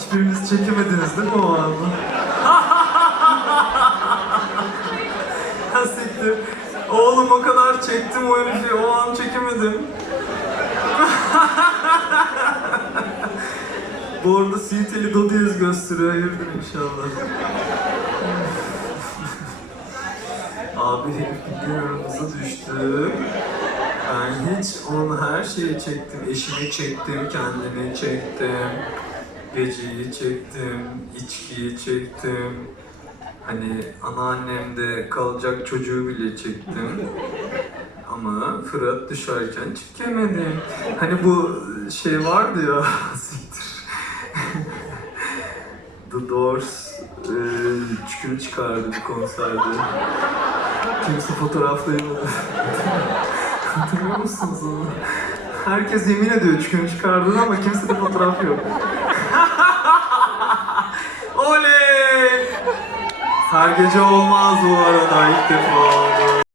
Hiçbiriniz çekemediniz değil mi o anı? Siktir. Oğlum o kadar çektim o herifi, o an çekemedim. Bu arada CT'li Dodiez gösteriyor, hayırdır inşallah. Abi hızı düştü. Ben hiç onun her şeyi çektim. Eşimi çektim, kendimi çektim. Geceyi çektim, içkiyi çektim. Hani anneannemde kalacak çocuğu bile çektim. Ama Fırat düşerken çekemedim. Hani bu şey vardı ya, siktir. The Doors e, çükür çıkardı bir konserde. Kimse fotoğraflayamadı. Hatırlıyor musunuz onu? Herkes yemin ediyor çükür çıkardığını ama kimse de fotoğraf yok. 날개 좀 와서 알아 나 이때 밤을